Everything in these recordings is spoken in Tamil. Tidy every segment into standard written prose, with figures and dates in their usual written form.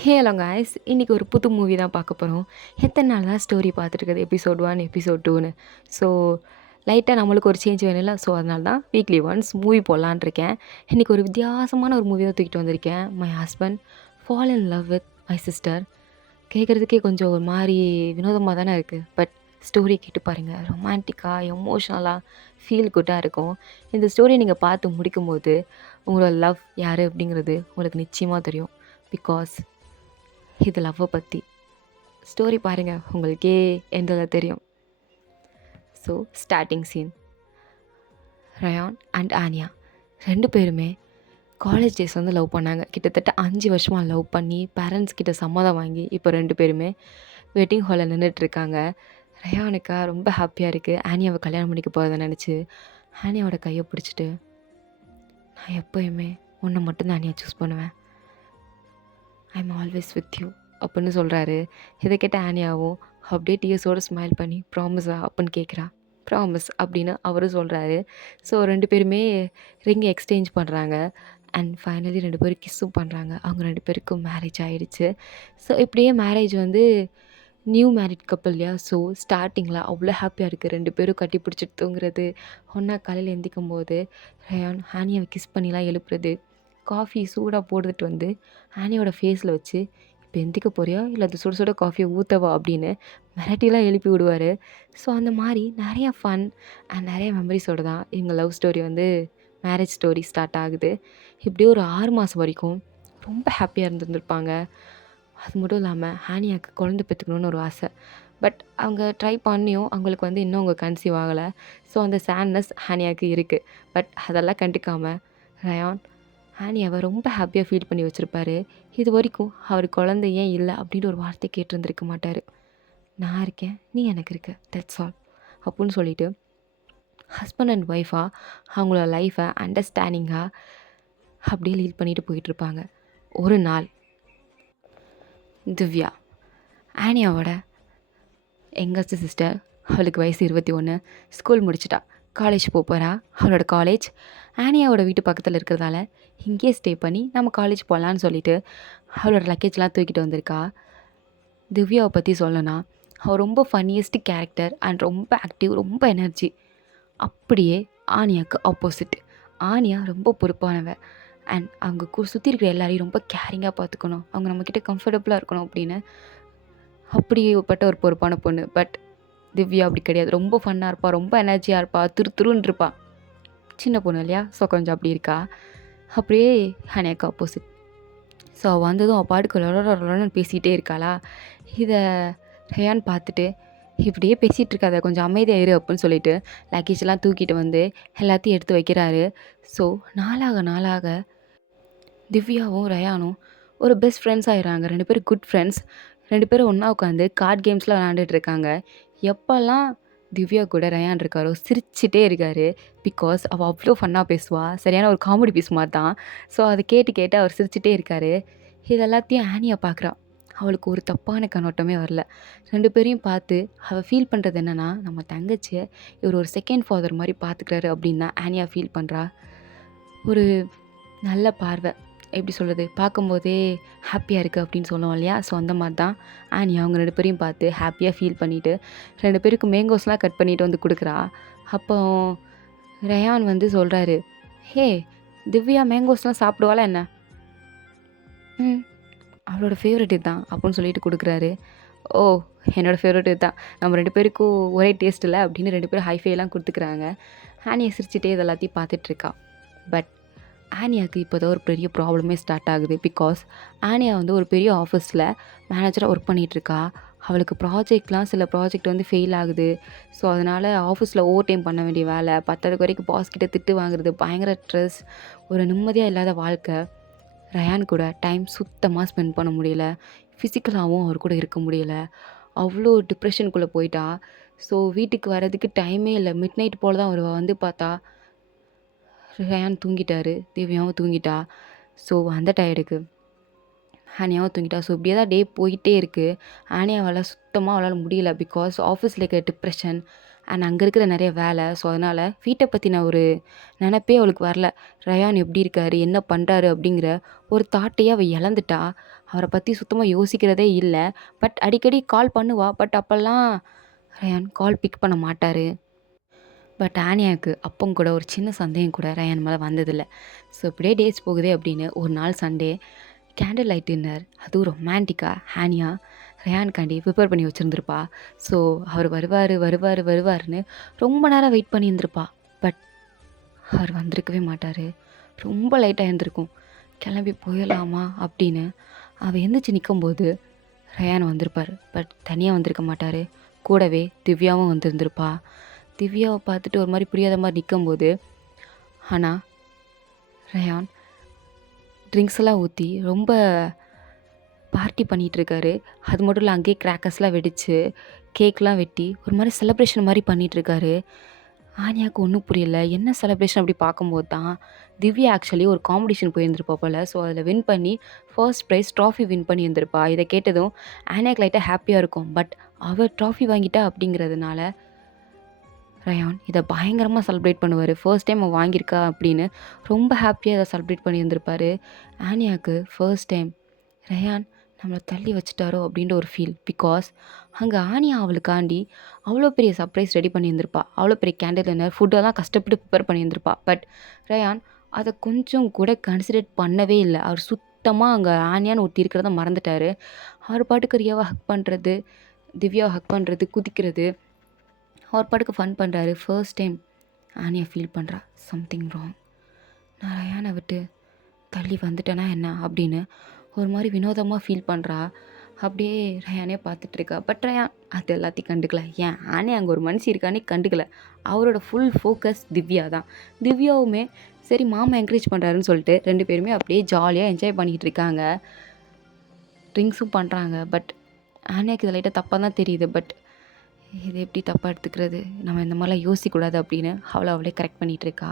ஹலோ காய்ஸ், இன்றைக்கி ஒரு புது மூவி தான் பார்க்க போகிறோம். எத்தனை நாள் தான் ஸ்டோரி பார்த்துட்டு இருக்குது, எபிசோட் 1 எபிசோட் 2ன்னு. ஸோ லைட்டாக நம்மளுக்கு ஒரு சேஞ்ச் வேணும்ல. ஸோ அதனால தான் வீக்லி ஒன்ஸ் மூவி போடலான் இருக்கேன். இன்றைக்கி ஒரு வித்தியாசமான ஒரு மூவி தான் தூக்கிட்டு வந்திருக்கேன். My husband fall in love with my sister. கேட்குறதுக்கே கொஞ்சம் ஒரு மாதிரி வினோதமாக தானே இருக்குது. பட் ஸ்டோரி கேட்டு பாருங்கள், ரொமான்டிக்காக எமோஷ்னலாக ஃபீல் குட்டாக இருக்கும். இந்த ஸ்டோரியை நீங்கள் பார்த்து முடிக்கும்போது உங்களோட லவ் யார் அப்படிங்கிறது உங்களுக்கு நிச்சயமாக தெரியும். பிகாஸ் இது லவ்வை பற்றி ஸ்டோரி பாருங்கள், உங்களுக்கே எண்டில் தெரியும். So starting scene, Ryan and Anya 2 பேருமே காலேஜ் டேஸ் வந்து லவ் பண்ணாங்க. கிட்டத்தட்ட 5 வருஷமாக லவ் பண்ணி பேரண்ட்ஸ் கிட்ட சம்மதம் வாங்கி இப்போ 2 பேருமே வெட்டிங் ஹாலில் நின்றுட்டுருக்காங்க. ரயானுக்கா ரொம்ப ஹாப்பியாக இருக்குது. ஆனியாவை கல்யாணம் பண்ணிக்க போகிறத நினச்சி ஆனியாவோட கையை பிடிச்சிட்டு, நான் எப்போயுமே உன்னை மட்டும்தான் ஆனியா சூஸ் பண்ணுவேன், ஐ எம் ஆல்வேஸ் வித் யூ அப்படின்னு சொல்கிறாரு. இதை கேட்ட ஆனியாவும் அப்படியே டிஎஸோடு ஸ்மைல் பண்ணி ப்ராமிஸா அப்படின்னு கேட்குறா. ப்ராமிஸ் அப்படின்னு அவரும் சொல்கிறாரு. ஸோ 2 பேருமே ரிங் எக்ஸ்சேஞ்ச் பண்ணுறாங்க. அண்ட் ஃபைனலி 2 பேரும் கிஸ்ஸும் பண்ணுறாங்க. அவங்க 2 பேருக்கும் மேரேஜ் ஆகிடுச்சு. ஸோ இப்படியே மேரேஜ் வந்து நியூ மேரிட் கப்பல் இல்லையா. ஸோ ஸ்டார்டிங்கில் அவ்வளோ ஹாப்பியாக இருக்குது. 2 பேரும் கட்டி பிடிச்சிட்டு தூங்குறது, ஒன்றா காலையில் எந்திக்கும் போது ரயான் ஆனியாவை கிஸ் பண்ணிலாம் எழுப்புறது, காஃபி சூடாக போட்டுட்டு வந்து ஆனியோட ஃபேஸில் வச்சு, இப்போ எந்திக்க போறியா இல்லை அது சுட சுட காஃபியை ஊற்றவா அப்படின்னு மிரட்டிலாம் எழுப்பி விடுவார். ஸோ அந்த மாதிரி நிறையா ஃபன் அண்ட் நிறைய மெமரிஸோடு தான் எங்கள் லவ் ஸ்டோரி வந்து மேரேஜ் ஸ்டோரி ஸ்டார்ட் ஆகுது. இப்படியே ஒரு 6 மாதம் வரைக்கும் ரொம்ப ஹாப்பியாக இருந்திருப்பாங்க. அது மட்டும் இல்லாமல் ஆனியாவுக்கு குழந்தை பெற்றுக்கணுன்னு ஒரு ஆசை. பட் அவங்க ட்ரை பண்ணியும் அவங்களுக்கு வந்து இன்னும் அவங்க கன்சீவ் ஆகலை. ஸோ அந்த சேட்னஸ் ஆனியாவுக்கு இருக்குது. பட் அதெல்லாம் கண்டுக்காமல் ரயான் ஆனியாவை ரொம்ப ஹாப்பியாக ஃபீல் பண்ணி வச்சுருப்பாரு. இது வரைக்கும் அவர் குழந்தை ஏன் இல்லை அப்படின்னு ஒரு வார்த்தை கேட்டிருந்துருக்க மாட்டார். நான் இருக்கேன், நீ எனக்கு இருக்க, தட்ஸ் ஆல் அப்படின்னு சொல்லிட்டு ஹஸ்பண்ட் அண்ட் ஒய்ஃபாக அவங்களோட லைஃப்பை அண்டர்ஸ்டாண்டிங்காக அப்படியே லீட் பண்ணிட்டு போயிட்டுருப்பாங்க. ஒரு நாள் திவ்யா, ஆனியாவோட யங்கஸ்ட் சிஸ்டர், அவளுக்கு வயசு 21, ஸ்கூல் முடிச்சிட்டா, காலேஜ் போகிறா. அவளோட காலேஜ் ஆனியாவோட வீட்டு பக்கத்தில் இருக்கிறதால இங்கேயே ஸ்டே பண்ணி நம்ம காலேஜ் போகலான்னு சொல்லிட்டு அவளோட லக்கேஜ்லாம் தூக்கிட்டு வந்திருக்கா. திவ்யாவை பற்றி சொல்லனா, அவள் ரொம்ப ஃபன்னியஸ்ட் கேரக்டர் அண்ட் ரொம்ப ஆக்டிவ், ரொம்ப எனர்ஜி. அப்படியே ஆனியாவுக்கு ஆப்போசிட். ஆனியா ரொம்ப பொறுப்பானவ அண்ட் அவங்க சுற்றி இருக்கிற எல்லாரையும் ரொம்ப கேரிங்காக பார்த்துக்கணும், அவங்க நம்மக்கிட்ட கம்ஃபர்டபுளாக இருக்கணும் அப்படின்னு அப்படிப்பட்ட ஒரு பொறுப்பான பொண்ணு. பட் திவ்யா அப்படி கிடையாது. ரொம்ப ஃபன்னாக இருப்பாள், ரொம்ப எனர்ஜியாக இருப்பாள், துருன்னு இருப்பாள். சின்ன பொண்ணு இல்லையா. ஸோ கொஞ்சம் அப்படி இருக்கா. அப்படியே ஆனியாவுக்கு ஆப்போசிட். ஸோ அவள் வந்ததும் அவள் பாட்டுக்கு லொலன்னு பேசிகிட்டே இருக்காளா. இதை ரயான் பார்த்துட்டு, இப்படியே பேசிகிட்டு இருக்காத, கொஞ்சம் அமைதியாக இரு அப்படின்னு சொல்லிட்டு லக்கேஜெலாம் தூக்கிட்டு வந்து எல்லாத்தையும் எடுத்து வைக்கிறாரு. ஸோ நாளாக திவ்யாவும் ரயானும் ஒரு பெஸ்ட் ஃப்ரெண்ட்ஸ் ஆகிடுறாங்க. 2 பேரும் குட் ஃப்ரெண்ட்ஸ். 2 பேரும் ஒன்றா உட்காந்து கார்ட் கேம்ஸ்லாம் விளையாண்டுட்டு இருக்காங்க. எப்போல்லாம் திவ்யா கூட ரயான் இருக்காரோ சிரிச்சிட்டே இருக்கார். பிகாஸ் அவள் அவ்வளோ ஃபன்னாக பேசுவாள், சரியான ஒரு காமெடி பீஸ் மாதிரி தான். ஸோ அதை கேட்டு அவர் சிரிச்சிட்டே இருக்கார். இது எல்லாத்தையும் ஆனியா பார்க்குறா. அவளுக்கு ஒரு தப்பான கண்ணோட்டமே வரல. 2 பேரையும் பார்த்து அவள் ஃபீல் பண்ணுறது என்னென்னா, நம்ம தங்கச்சியை இவர் ஒரு செகண்ட் ஃபாதர் மாதிரி பார்த்துக்கிறாரு அப்படின்னு தான் ஆனியா ஃபீல் பண்ணுறா. ஒரு நல்ல பார்வை, எப்படி சொல்கிறது, பார்க்கும்போதே ஹாப்பியாக இருக்குது அப்படின்னு சொல்லுவோம் இல்லையா. ஸோ அந்த மாதிரி தான் ஆனியா அவங்க 2 பேரையும் பார்த்து ஹாப்பியாக ஃபீல் பண்ணிவிட்டு 2 பேருக்கு மேங்கோஸ்லாம் கட் பண்ணிவிட்டு வந்து கொடுக்குறா. அப்போ ரயான் வந்து சொல்கிறாரு, ஹே திவ்யா மேங்கோஸ்லாம் சாப்பிடுவாளா என்ன? அவளோட ஃபேவரெட் இதுதான் அப்படின்னு சொல்லிட்டு கொடுக்குறாரு. ஓ, என்னோடய ஃபேவரெட் இதுதான், நம்ம 2 பேருக்கும் ஒரே டேஸ்ட் இல்லை அப்படின்னு 2 பேரும் ஹைஃபைலாம் கொடுத்துக்கிறாங்க. ஆனியா சிரிச்சிட்டே இது எல்லாத்தையும் பார்த்துட்ருக்கா. பட் ஆனியாவுக்கு இப்போ தான் ஒரு பெரிய ப்ராப்ளமே ஸ்டார்ட் ஆகுது. பிகாஸ் ஆனியா வந்து ஒரு பெரிய ஆஃபீஸில் மேனேஜராக ஒர்க் பண்ணிகிட்ருக்கா. அவளுக்கு சில ப்ராஜெக்ட் வந்து ஃபெயில் ஆகுது. ஸோ அதனால் ஆஃபீஸில் ஓவர் டைம் பண்ண வேண்டிய வேலை, 10 வரைக்கும் பாஸ்கிட்ட திட்டு வாங்குறது, பயங்கர ஸ்ட்ரெஸ், ஒரு நிம்மதியாக இல்லாத வாழ்க்கை. ரயான் கூட டைம் சுத்தமாக ஸ்பெண்ட் பண்ண முடியல, ஃபிசிக்கலாகவும் அவர் கூட இருக்க முடியல. அவ்வளோ டிப்ரெஷனுக்குள்ளே போயிட்டா. ஸோ வீட்டுக்கு வர்றதுக்கு டைமே இல்லை. மிட் நைட் போல் தான் வருவா. வந்து பார்த்தா ரயான் தூங்கிட்டாரு, திவ்யாவும் தூங்கிட்டா. ஸோ அந்த டயர்டுக்கு ஆனியாவும் தூங்கிட்டா. ஸோ இப்படியே தான் டே போயிட்டே இருக்குது. ஆனியாவால் சுத்தமாக அவளால் முடியல. பிகாஸ் ஆஃபீஸில் இருக்க டிப்ரெஷன் அண்ட் அங்கே இருக்கிற நிறைய வேலை. ஸோ அதனால் வீட்டை பற்றின ஒரு நினப்பே அவளுக்கு வரல. ரயான் எப்படி இருக்காரு, என்ன பண்ணுறாரு அப்படிங்கிற ஒரு தாட்டையே அவள் இழந்துட்டா. அவரை பற்றி சுத்தமாக யோசிக்கிறதே இல்லை. பட் அடிக்கடி கால் பண்ணுவா. பட் அப்போல்லாம் ரயான் கால் பிக் பண்ண மாட்டார். பட் ஆனியாவுக்கு அப்போ கூட ஒரு சின்ன சந்தேகம் கூட ரயான் மேலே வந்ததில்லை. ஸோ இப்படியே டேஸ் போகுதே அப்படின்னு ஒரு நாள் சண்டே கேண்டில் லைட் டின்னர், அதுவும் ரொமான்டிக்காக ஆனியா ரயானுக்காண்டி ப்ரிப்பேர் பண்ணி வச்சுருந்துருப்பா. ஸோ அவர் வருவாருன்னு ரொம்ப நேரம் வெயிட் பண்ணியிருந்திருப்பா. பட் அவர் வந்திருக்கவே மாட்டார். ரொம்ப லைட்டாக இருந்திருக்கும். கிளம்பி போயிடலாமா அப்படின்னு அவள் எந்திரிச்சு நிற்கும்போது ரயான் வந்திருப்பார். பட் தனியாக வந்திருக்க மாட்டார். கூடவே திவ்யாவும் வந்திருந்திருப்பா. திவ்யாவை பார்த்துட்டு ஒரு மாதிரி புரியாத மாதிரி நிற்கும்போது ஆனால் ரயான் ட்ரிங்க்ஸ் எல்லாம் ஊற்றி ரொம்ப பார்ட்டி பண்ணிகிட்ருக்காரு. அது மட்டும் இல்லை, அங்கேயே கிராக்கர்ஸ்லாம் வெடித்து கேக்லாம் வெட்டி ஒரு மாதிரி செலிப்ரேஷன் மாதிரி பண்ணிகிட்ருக்காரு. ஆனியாவுக்கு ஒன்றும் புரியல, என்ன செலிப்ரேஷன் அப்படி பார்க்கும்போது தான் திவ்யா ஆக்சுவலி ஒரு காம்படிஷன் போயிருந்திருப்பா போல். ஸோ அதில் வின் பண்ணி ஃபர்ஸ்ட் ப்ரைஸ் ட்ராஃபி வின் பண்ணியிருந்திருப்பா. இதை கேட்டதும் ஆனியாவுக்கு லைட்டாக ஹாப்பியாக இருக்கும். பட் அவள் ட்ராஃபி வாங்கிட்டா அப்படிங்கிறதுனால ரயான் இதை பயங்கரமாக செலிப்ரேட் பண்ணுவார். ஃபர்ஸ்ட் டைம் அவன் வாங்கியிருக்கா அப்படின்னு ரொம்ப ஹாப்பியாக இதை செலிப்ரேட் பண்ணியிருந்திருப்பார். ஆனியாவுக்கு ஃபர்ஸ்ட் டைம் ரயான் நம்மளை தள்ளி வச்சுட்டாரோ அப்படின்ற ஒரு ஃபீல். பிகாஸ் அங்கே ஆனியா அவளுக்காண்டி அவ்வளோ பெரிய சர்ப்ரைஸ் ரெடி பண்ணியிருந்திருப்பா. அவ்வளோ பெரிய கேண்டில் டின்னர் ஃபுட்டெல்லாம் கஷ்டப்பட்டு ப்ரிப்பேர் பண்ணியிருந்திருப்பா. பட் ரயான் அதை கொஞ்சம் கூட கன்சிடர் பண்ணவே இல்லை. அவர் சுத்தமாக அங்கே ஆனியான்னு ஒருத்தி இருக்கிறத மறந்துட்டார். அவர் பாட்டுக்கு ரியாவை ஹக் பண்ணுறது, திவ்யாவை ஹக் பண்ணுறது, குதிக்கிறது, அவர் பாட்டுக்கு ஃபன் பண்ணுறாரு. ஃபர்ஸ்ட் டைம் ஆனியா ஃபீல் பண்ணுறா சம்திங் ராங். நான் ரயானை விட்டு தள்ளி வந்துட்டேனா என்ன அப்படின்னு ஒரு மாதிரி வினோதமாக ஃபீல் பண்ணுறா. அப்படியே ரயானே பார்த்துட்ருக்கா. பட் ரயான் அது எல்லாத்தையும் கண்டுக்கல. ஏன் ஆனே அங்கே ஒரு மனுஷி இருக்கானே கண்டுக்கல. அவரோட ஃபுல் ஃபோக்கஸ் திவ்யா தான். திவ்யாவுமே சரி மாமா என்கரேஜ் பண்ணுறாருன்னு சொல்லிட்டு 2 பேருமே அப்படியே ஜாலியாக என்ஜாய் பண்ணிக்கிட்டு இருக்காங்க. ட்ரிங்க்ஸும் பண்ணுறாங்க. பட் ஆனியாவுக்கு இது லைட்டாக தப்பாக தான் தெரியுது. பட் இது எப்படி தப்பாக எடுத்துக்கிறது, நம்ம இந்த மாதிரிலாம் யோசிக்கக்கூடாது அப்படின்னு அவளே கரெக்ட் பண்ணிகிட்ருக்கா.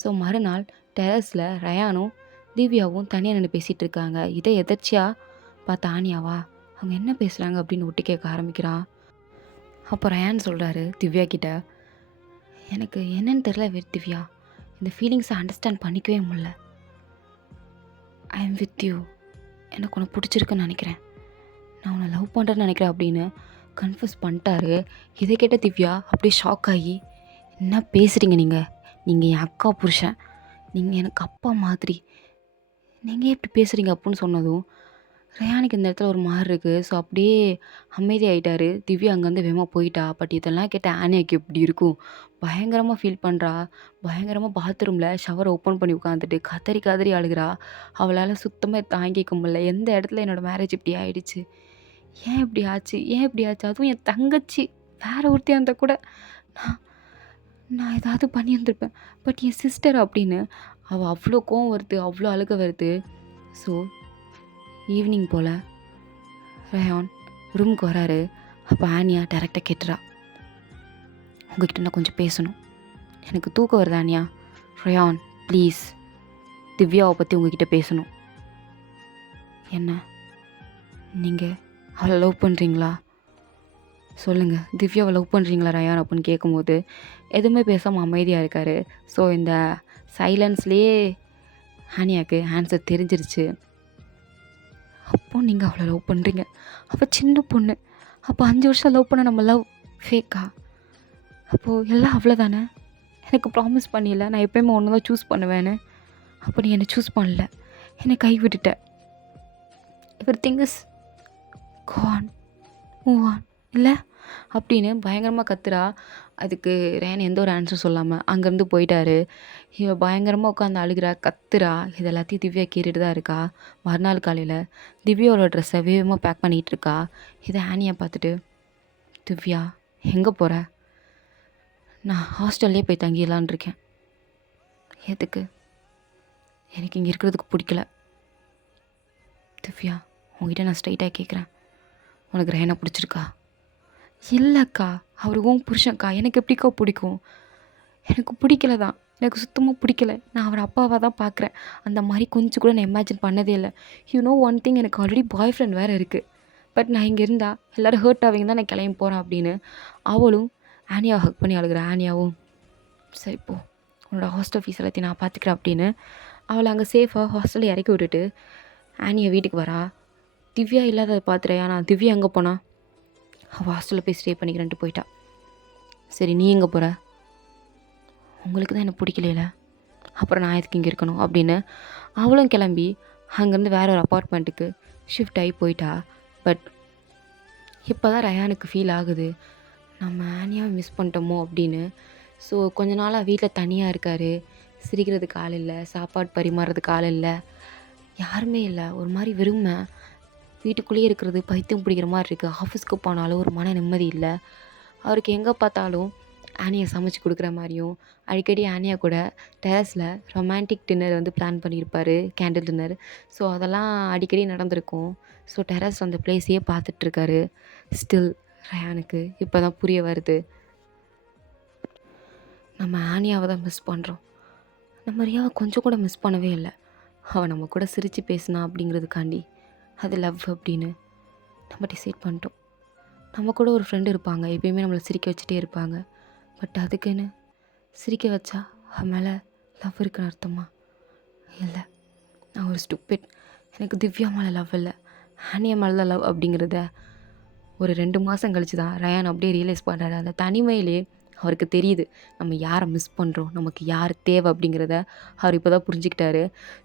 ஸோ மறுநாள் டெரஸில் ரயானும் திவ்யாவும் தனியாக நின்று பேசிகிட்டு இருக்காங்க. இதை எதர்ச்சியாக பார்த்த ஆனியாவா அவங்க என்ன பேசுகிறாங்க அப்படின்னு ஒட்டி கேட்க ஆரம்பிக்கிறான். அப்போ ரயான் சொல்கிறாரு திவ்யா கிட்ட, எனக்கு என்னன்னு தெரில திவ்யா, இந்த ஃபீலிங்ஸை அண்டர்ஸ்டாண்ட் பண்ணிக்கவே முடியல. ஐ எம் வித் யூ, எனக்கு உன்னை பிடிச்சிருக்குன்னு நினைக்கிறேன், நான் உன்னை லவ் பண்ணுறேன்னு நினைக்கிறேன் அப்படின்னு கன்ஃபர்ஸ் பண்ணிட்டாரு. இதை கேட்ட திவ்யா அப்படியே ஷாக் ஆகி, என்ன பேசுகிறீங்க நீங்கள் என் அக்கா புருஷன், நீங்கள் எனக்கு அப்பா மாதிரி, நீங்கள் எப்படி பேசுகிறீங்க அப்படின்னு சொன்னதும் ரயானுக்கு இந்த இடத்துல ஒரு மாதிரி இருக்குது. ஸோ அப்படியே அமைதி ஆகிட்டார். திவ்யா அங்கேருந்து வேகமாக போயிட்டா. பட் இதெல்லாம் கேட்ட ஆனியாக்கு எப்படி இருக்கும், பயங்கரமாக ஃபீல் பண்ணுறா. பயங்கரமாக பாத்ரூமில் ஷவர் ஓப்பன் பண்ணி உட்காந்துட்டு கதறி அழுகிறா. அவளால் சுத்தமாக தாங்கிக்க முடியல. எந்த இடத்துல என்னோடய மேரேஜ் இப்படி ஆகிடுச்சு, ஏன் இப்படி ஆச்சு, அதுவும் என் தங்கச்சி வேற ஒருத்தையாக இருந்தால் கூட நான் ஏதாவது பண்ணியிருந்திருப்பேன். பட் என் சிஸ்டர் அப்படின்னு அவள் அவ்வளோ கோவம் வருது, அவ்வளோ அழுக வருது. ஸோ ஈவினிங் போல் ரயான் ரூமுக்கு வராரு. அப்போ ஆனியா டேரெக்டாக கேட்டுறா, உங்ககிட்ட நான் கொஞ்சம் பேசணும், எனக்கு தூக்கம் வருது ஆனியா. ரயான் ப்ளீஸ், திவ்யாவை பற்றி உங்ககிட்ட பேசணும். என்ன, நீங்கள் அவளை லவ் பண்ணுறீங்களா, சொல்லுங்கள், திவ்யாவை லவ் பண்ணுறீங்களா ரயான் அப்படின்னு கேட்கும்போது எதுவுமே பேசாமல் அமைதியாக இருக்கார். ஸோ இந்த சைலன்ஸ்லேயே ஆனியாவுக்கு ஆன்சர் தெரிஞ்சிருச்சு. அப்போது நீங்கள் அவளை லவ் பண்ணுறீங்க, அவள் சின்ன பொண்ணு, அப்போ 5 வருஷம் லவ் பண்ண நம்ம லவ் ஃபேக்கா, அப்போது எல்லாம் அவ்வளோதானே, எனக்கு ப்ராமிஸ் பண்ணிடல நான் எப்போயுமே ஒன்று தான் சூஸ் பண்ணுவேன்னு, அப்போ நீ என்னை சூஸ் பண்ணல, என்னை கை விட்டுட்ட, everything is gone, move on இல்லை அப்படின்னு பயங்கரமாக கத்துறா. அதுக்கு ரயான் எந்த ஒரு ஆன்சர் சொல்லாமல் அங்கேருந்து போயிட்டாரு. இவ பயங்கரமாக உட்காந்து அழுகிறா, கத்துறா. இது எல்லாத்தையும் திவ்யா கேட்டுட்டு தான் இருக்கா. மறுநாள் காலையில் திவ்யாவோட ட்ரெஸ்ஸை வேகமாக பேக் பண்ணிகிட்டு இருக்கா. இதை ஆனியை பார்த்துட்டு, திவ்யா எங்கே போகிற, நான் ஹாஸ்டல்லே போய் தங்கிடலான் இருக்கேன். எதுக்கு, எனக்கு இங்கே இருக்கிறதுக்கு பிடிக்கல. திவ்யா உங்ககிட்ட நான் ஸ்ட்ரைட்டாக கேட்குறேன், உனக்கு ரயானை பிடிச்சிருக்கா. இல்லைக்கா, அவர் உன் புருஷன்க்கா, எனக்கு எப்படிக்கா பிடிக்கும், எனக்கு பிடிக்கல தான், எனக்கு சுத்தமாக பிடிக்கல. நான் அவர் அப்பாவாக தான் பார்க்குறேன். அந்த மாதிரி கொஞ்சம் கூட நான் இமேஜின் பண்ணதே இல்லை. ஒன் திங், எனக்கு ஆல்ரெடி பாய் ஃப்ரெண்ட் வேறு இருக்குது. பட் நான் இங்கே இருந்தால் எல்லோரும் ஹர்ட் ஆவீங்க தான் நான் கிளம்பி போகிறேன் அப்படின்னு அவளும் ஆனியாவை ஹக் பண்ணி அழுகிறேன். ஆனியாவும் சரி போ, உன்னோட ஹாஸ்டல் ஃபீஸ் எல்லாத்தையும் நான் பார்த்துக்கிறேன் அப்படின்னு அவளை அங்கே சேஃபாக ஹாஸ்டலில் இறக்கி விட்டுட்டு ஆனியா வீட்டுக்கு வரா. திவ்யா இல்லாததை பார்த்து ரயானா திவ்யா எங்கே போனா? அவள் ஹாஸ்டலில் போய் ஸ்டே பண்ணிக்கிறேன்ட்டு போயிட்டா. சரி நீ எங்கே போகிற? உங்களுக்கு தான் எனக்கு பிடிக்கலையில, அப்புறம் நான் எதுக்கு இங்கே இருக்கணும் அப்படின்னு அவளும் கிளம்பி அங்கேருந்து வேற ஒரு அப்பார்ட்மெண்ட்டுக்கு ஷிஃப்ட் ஆகி போயிட்டா. பட் இப்போ தான் ரயானுக்கு ஃபீல் ஆகுது, நம்ம ஆனியாவை மிஸ் பண்ணிட்டோமோ அப்படின்னு. ஸோ கொஞ்ச நாளாக வீட்டில் தனியாக இருக்கார். சிரிக்கிறதுக்கு ஆள் இல்லை, சாப்பாடு பரிமாறுறதுக்கு ஆள் இல்லை, யாருமே இல்லை. ஒரு மாதிரி வெறுமை, வீட்டுக்குள்ளேயே இருக்கிறது பைத்தியம் பிடிக்கிற மாதிரி இருக்குது. ஆஃபீஸ்க்கு போனாலும் ஒரு மன நிம்மதி இல்லை. அவருக்கு எங்கே பார்த்தாலும் ஆனியா சமைச்சு கொடுக்குற மாதிரியும், அடிக்கடி ஆனியா கூட டெரஸில் ரொமான்டிக் டின்னர் வந்து பிளான் பண்ணியிருப்பார், கேண்டில் டின்னர். ஸோ அதெல்லாம் அடிக்கடி நடந்திருக்கும். ஸோ டெரஸ் அந்த பிளேஸையே பார்த்துட்ருக்காரு. ஸ்டில் ரயானுக்கு இப்போ தான் புரிய வருது, நம்ம ஆனியாவை தான் மிஸ் பண்ணுறோம். நம்ம ரியாவை கொஞ்சம் கூட மிஸ் பண்ணவே இல்லை. அவள் நம்ம கூட சிரித்து பேசினா அப்படிங்கிறதுக்காண்டி அது லவ் அப்படின்னு நம்ம டிசைட் பண்ணிட்டோம். நம்ம கூட ஒரு ஃப்ரெண்டு இருப்பாங்க, எப்பயுமே நம்மளை சிரிக்க வச்சுட்டே இருப்பாங்க. பட் அதுக்குன்னு சிரிக்க வச்சா அவன் மேலே லவ் இருக்குன்னு அர்த்தமா? இல்லை, நான் ஒரு ஸ்டூபிட். எனக்கு திவ்யா மேலே லவ் இல்லை, ஆனியா மேலே தான் லவ் அப்படிங்கிறத ஒரு 2 மாதம் கழிச்சு தான் ரயான் அப்படியே ரியலைஸ் பண்ணுறாரு. அந்த தனிமையிலே அவருக்கு தெரியுது நம்ம யாரை மிஸ் பண்ணுறோம், நமக்கு யார் தேவை அப்படிங்கிறத அவர் இப்போ தான் புரிஞ்சுக்கிட்டாரு.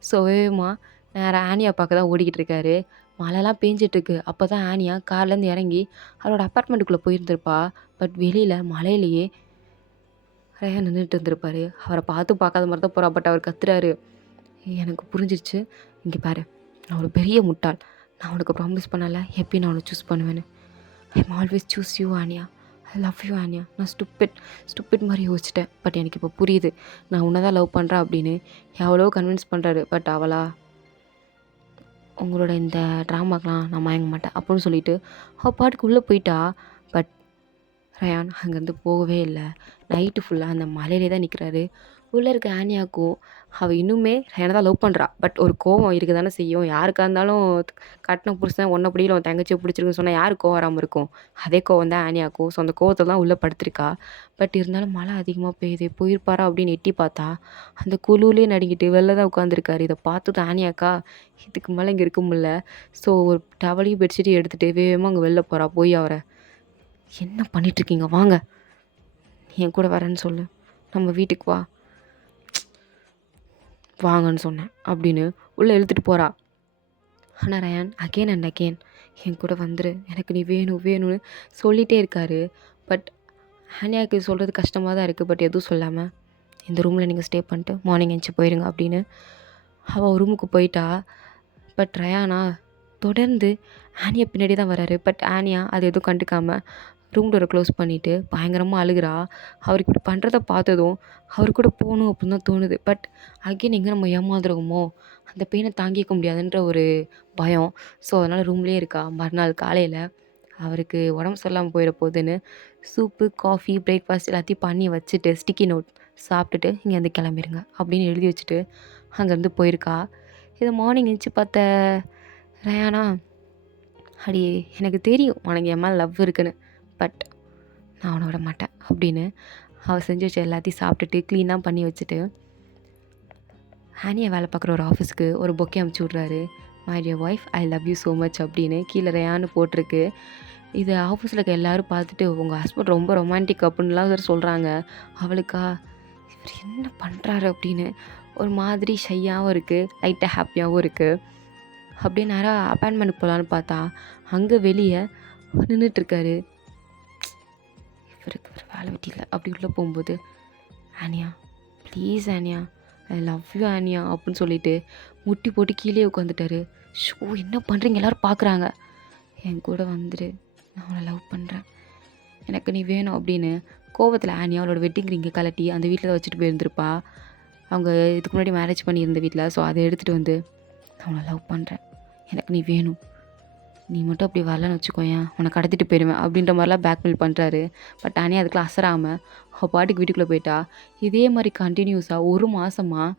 ஸோ வேகமாக நேராக ஆனியா பார்க்க தான் ஓடிக்கிட்டு இருக்காரு. மழைலாம் பேஞ்சிட்ருக்கு. அப்போ தான் ஆனியா கார்லேருந்து இறங்கி அவரோட அப்பார்ட்மெண்ட்டுக்குள்ளே போயிருந்திருப்பா. பட் வெளியில் மழையிலேயே ரயான் நின்றுட்டு இருந்திருப்பாரு. அவரை பார்க்காத மாதிரி தான் போகிறா. பட் அவர் கத்துறாரு, எனக்கு புரிஞ்சிருச்சு, இங்கே பாரு, நான் ஒரு பெரிய முட்டாள். நான் உனக்கு ப்ராமிஸ் பண்ணலை எப்பயும் நான் உன்னை சூஸ் பண்ணுவேன்னு. I am always choose you Anya, I love you Anya. நான் ஸ்டூபிட் மாதிரி யோசிச்சிட்டேன். பட் எனக்கு இப்போ புரியுது, நான் உன்னை தான் லவ் பண்ணுறேன் அப்படின்னு எவ்வளோ கன்வின்ஸ் பண்ணுறாரு. பட் அவளா, உங்களோட இந்த ட்ராமாக்கெலாம் நான் மயங்க மாட்டேன் அப்படின்னு சொல்லிட்டு அவள் பாட்டுக்கு உள்ளே போயிட்டா. பட் ரயான் அங்கேருந்து போகவே இல்லை. நைட்டு ஃபுல்லாக அந்த மலையிலே தான் நிற்கிறாரு. உள்ளே இருக்க ஆனியாவுக்கும் அவள் இன்னுமே ரயானை தான் லவ் பண்ணுறா. பட் ஒரு கோவம் இருக்க தானே செய்யும். யாருக்காக இருந்தாலும் கட்டின புருஷன் ஒன்றை பிடிக்கல, உன் தங்கச்சியை பிடிச்சிருக்குன்னு சொன்னால் யாருக்கு கோவம் வராமல் இருக்கும்? அதே கோவம் தான் ஆனியாக்கும். ஸோ அந்த கோவத்தில் தான் உள்ளே படுத்திருக்கா. பட் இருந்தாலும் மழை அதிகமாக பெய்யுது, போயிருப்பாரா அப்படின்னு எட்டி பார்த்தா அந்த குழுவிலே நடுங்கிட்டு வெளில தான் உட்காந்துருக்காரு. இதை பார்த்து தான் ஆனியாக்கா இதுக்கு மேலே இங்கே இருக்க முடியல. ஸோ ஒரு டவலையும் பெட்ஷீட்டையும் எடுத்துகிட்டு வேகமாக அங்கே வெளில போகிறா. போய் அவரை, என்ன பண்ணிகிட்ருக்கீங்க, வாங்க என் கூட வரேன்னு சொல்லு, நம்ம வீட்டுக்கு வா, வாங்கன்னு சொன்னேன் அப்படின்னு உள்ளே இழுத்துட்டு போகிறா. ஆனால் ரயான் அகெயின் அண்ட் அகெயின் என் கூட வந்துரு, எனக்கு நீ வேணும்னு சொல்லிகிட்டே இருக்காரு. பட் ஆனியாவுக்கு சொல்கிறது கஷ்டமாக தான் இருக்குது. பட் எதுவும் சொல்லாமல், இந்த ரூமில் நீங்கள் ஸ்டே பண்ணிட்டு மார்னிங் எழுந்துச்சி போயிடுங்க அப்படின்னு அவள் ரூமுக்கு போயிட்டா. பட் ரயானா தொடர்ந்து ஆனியா பின்னாடி தான் வராரு. பட் ஆனியா அது எதுவும் கண்டுக்காமல் ரூம் டோரை க்ளோஸ் பண்ணிவிட்டு பயங்கரமாக அழுகிறா. அவருக்கு இப்படி பண்ணுறத பார்த்ததும் அவர் கூட போகணும் அப்படின்னு தான் தோணுது. பட் அகெயின் எங்கே நம்ம ஏமாந்துருவோமோ, அந்த பெயினை தாங்கிக்க முடியாதுன்ற ஒரு பயம். ஸோ அதனால் ரூம்லேயே இருக்கா. மறுநாள் காலையில் அவருக்கு உடம்பு சரியில்லாமல் போயிட போகுதுன்னு சூப்பு, காஃபி, பிரேக்ஃபாஸ்ட் எல்லாத்தையும் பண்ணி வச்சுட்டு ஸ்டிக்கி நோட் சாப்பிட்டுட்டு இங்கேருந்து கிளம்பிடுங்க அப்படின்னு எழுதி வச்சுட்டு அங்கேருந்து போயிருக்கா. இதை மார்னிங் எழுந்துச்சி பார்த்த ரயானா, அடி எனக்கு தெரியும் உனக்கு என் மேலே லவ் இருக்குன்னு, பட் நான் அவனை விட மாட்டேன் அப்படின்னு அவள் செஞ்சு வச்ச எல்லாத்தையும் சாப்பிட்டுட்டு க்ளீனாக பண்ணி வச்சுட்டு ஆனியா வேலை பார்க்குற ஒரு ஆஃபீஸ்க்கு ஒரு பொக்கே அமுச்சு விட்றாரு. My dear wife, I love you so much அப்படின்னு கீழே ரயான்னு போட்டிருக்கு. இது ஆஃபீஸில் இருக்க எல்லோரும் பார்த்துட்டு உங்கள் ஹஸ்பண்ட் ரொம்ப ரொமான்டிக் அப்படின்லாம் சொல்கிறாங்க. அவளுக்கா இவர் என்ன பண்ணுறாரு அப்படின்னு ஒரு மாதிரி ஷையாகவும் இருக்குது, லைட்டாக ஹாப்பியாகவும் இருக்குது. அப்படியே நேராக அப்பாயின்மெண்ட்டுக்கு போகலான்னு பார்த்தா அங்கே வெளியே நின்றுட்டுருக்காரு. இவருக்கு வேலை வெட்டி இல்லை. அப்படி உள்ளே போகும்போது, ஆனியா ப்ளீஸ் ஆனியா, ஐ லவ் யூ ஆனியா அப்படின்னு சொல்லிட்டு முட்டி போட்டு கீழே உட்காந்துட்டாரு. ஷோ என்ன பண்ணுறீங்க, எல்லோரும் பார்க்குறாங்க, என் கூட வந்துடு, நான் அவனை லவ் பண்ணுறேன், எனக்கு நீ வேணும் அப்படின்னு கோவத்தில் ஆனியா அவளோட வெட்டிங் ரிங்கை கலட்டி அந்த வீட்டில் தான் வச்சுட்டு போயிருந்திருப்பா. அவங்க இதுக்கு முன்னாடி மேரேஜ் பண்ணியிருந்த வீட்டில். ஸோ அதை எடுத்துகிட்டு வந்து, நான் அவனை லவ் பண்ணுறேன், எனக்கு நீ வேணும், நீ மட்டும் அப்படி வரலன்னு வச்சுக்கோயேன், உன்னை கடத்திட்டு போயிடுவேன் அப்படின்ற மாதிரிலாம் பேக்மெயில் பண்ணுறாரு. பட் ஆனியா அதுக்குலாம் அசராமல் அவள் பாட்டுக்கு வீட்டுக்குள்ளே போயிட்டா. இதே மாதிரி கண்டினியூஸாக 1 மாதமாக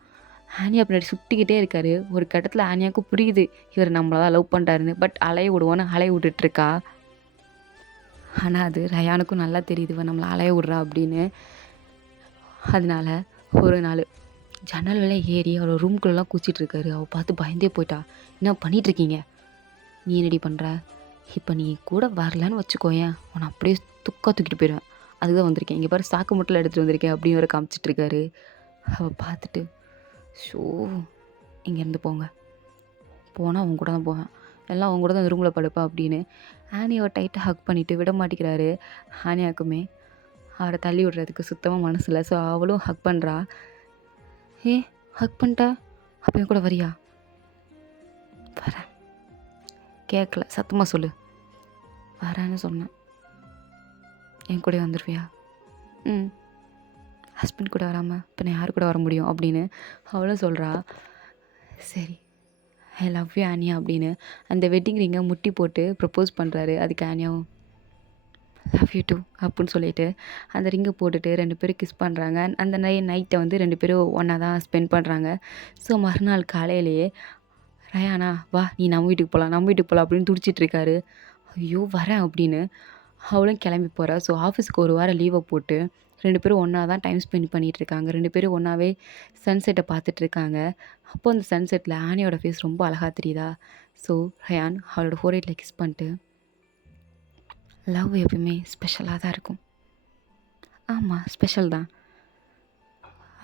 ஆனியா பின்னாடி சுட்டிக்கிட்டே இருக்காரு. ஒரு கட்டத்தில் ஆனியாவுக்கு புரியுது இவர் நம்மளை தான் லவ் பண்ணுறாருன்னு. பட் அலைய விடுவோன்னு அலைய விட்டுட்ருக்கா. ஆனால் அது ரயானுக்கும் நல்லா தெரியுது இவன் நம்மளை அலைய விட்றா அப்படின்னு. அதனால ஒரு நாள் ஜன்னல் வழியா ஏறி அவளோட ரூம்குள்ளெலாம் குச்சிட்ருக்காரு. அவள் பார்த்து பயந்தே போயிட்டா. என்ன பண்ணிகிட்ருக்கீங்க, நீ என்னடி பண்ணுற? இப்போ நீ கூட வரலன்னு வச்சுக்கோயேன், உன்னை அப்படியே தூக்கிட்டு போயிடுவேன். அதுக்கு தான் வந்திருக்கேன். இங்கே பாரு சாக்கு மூட்டைலாம் எடுத்துகிட்டு வந்திருக்கேன் அப்படின்னு வேறு காமிச்சிட்ருக்காரு. அவள் பார்த்துட்டு, ஷோ இங்கேருந்து போங்க, போனால் அவங்க கூட தான் போவேன், எல்லாம் அவங்க கூட தான் ரூமில் படுப்பேன் அப்படின்னு ஆனியாவை டைட்டாக ஹக் பண்ணிவிட்டு விட மாட்டேங்கிறாரு. ஆனியாவுக்குமே அவரை தள்ளி விடுறதுக்கு சுத்தமாக மனசு இல்லை. ஸோ அவளும் ஹக் பண்ணுறா. ஏ ஹக் பண்ணிட்டா, அப்போ என் கூட வரியா? வரேன். கேட்கல, சத்தமாக சொல்லு. வரேன்னு சொன்னேன். என் கூட வந்துடுவியா? ம். ஹஸ்பண்ட் கூட வராமல் இப்போ நான் யார் கூட வர முடியும் அப்படின்னு அவளும் சொல்கிறா. சரி, ஐ லவ் யூ ஆனியா அப்படின்னு அந்த வெட்டிங் ரிங்கை முட்டி போட்டு ப்ரப்போஸ் பண்ணுறாரு. அதுக்கு ஆனியாவும் லவ் யூ டூ அப்படின்னு சொல்லிட்டு அந்த ரிங்கை போட்டுட்டு 2 பேரும் கிஸ் பண்ணுறாங்க. அந்த நைட்டை வந்து 2 பேரும் ஒன்றா தான் ஸ்பெண்ட் பண்ணுறாங்க. ஸோ மறுநாள் காலையிலேயே ரயானா வா நீ நம்ம வீட்டுக்கு போகலாம் அப்படின்னு துடிச்சிட்ருக்காரு. ஐயோ வரேன் அப்படின்னு அவளும் கிளம்பி போகிறா. ஸோ ஆஃபீஸ்க்கு ஒரு வாரம் லீவை போட்டு 2 பேரும் ஒன்றா தான் டைம் ஸ்பெண்ட் பண்ணிகிட்ருக்காங்க. 2 பேரும் ஒன்றாவே சன்செட்டை பார்த்துட்ருக்காங்க. அப்போ அந்த சன்செட்டில் ஆனியோட ஃபேஸ் ரொம்ப அழகாக தெரியுதா. ஸோ ரயான் அவளோட ஃபோர்ஹெட்டில் கிஸ் பண்ணிட்டு, லவ் எப்பவுமே ஸ்பெஷலாக தான் இருக்கும். ஆமாம் ஸ்பெஷல் தான்,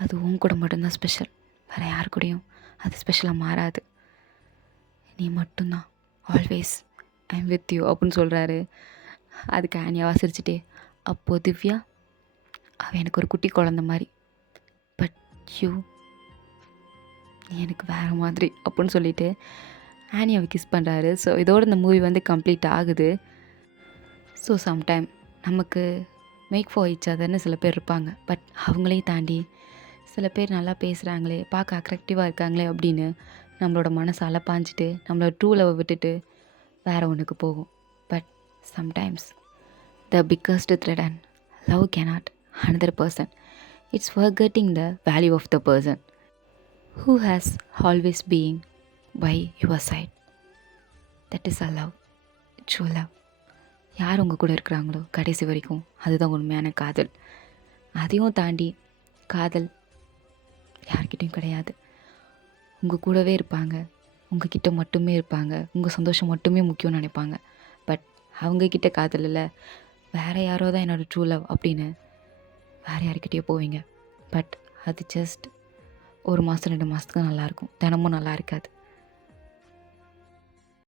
அது உன் கூட மட்டும்தான் ஸ்பெஷல், வேறு யார் கூடயும் அது ஸ்பெஷலாக மாறாது, நீ மட்டும்தான், always I am with you அப்படின்னு சொல்கிறாரு. அதுக்கு ஆனியாவா சிரிச்சிட்டே, அப்போது திவ்யா அவள் எனக்கு ஒரு குட்டி குழந்த மாதிரி, பட் யூ நீ எனக்கு வேறு மாதிரி அப்படின்னு சொல்லிட்டு ஆனியாவை கிஸ் பண்ணுறாரு. ஸோ இதோட இந்த மூவி வந்து கம்ப்ளீட் ஆகுது. ஸோ சம்டைம் நமக்கு மேக் ஃபார் ஈச் அதர்னு சில பேர் இருப்பாங்க. பட் அவங்களையும் தாண்டி சில பேர் நல்லா பேசுகிறாங்களே, பார்க்க அட்ராக்டிவாக இருக்காங்களே அப்படின்னு நம்மளோட மனசை அலப்பாஞ்சிட்டு நம்மளோட ட்ரூ லவ்வை விட்டுட்டு வேறு ஒன்றுக்கு போகும். But sometimes the biggest thread and love cannot another person. It's forgetting the value of the person who has always been by your side. That is a love, true love. யார் உங்கள் கூட இருக்கிறாங்களோ கடைசி வரைக்கும் அதுதான் உண்மையான காதல். அதையும் தாண்டி காதல் யார்கிட்டையும் கிடையாது. உங்கள் கூடவே இருப்பாங்க, உங்ககிட்ட மட்டுமே இருப்பாங்க, உங்கள் சந்தோஷம் மட்டுமே முக்கியம்னு நினைப்பாங்க. பட் அவங்கக்கிட்ட காதல் இல்லை, வேறு யாரோ தான் என்னோடய ட்ரூ லவ் அப்படின்னு வேறு யார்கிட்டயோ போவீங்க. பட் அது ஜஸ்ட் 1 மாதம் 2 மாதத்துக்கு நல்லாயிருக்கும், தினமும் நல்லா இருக்காது.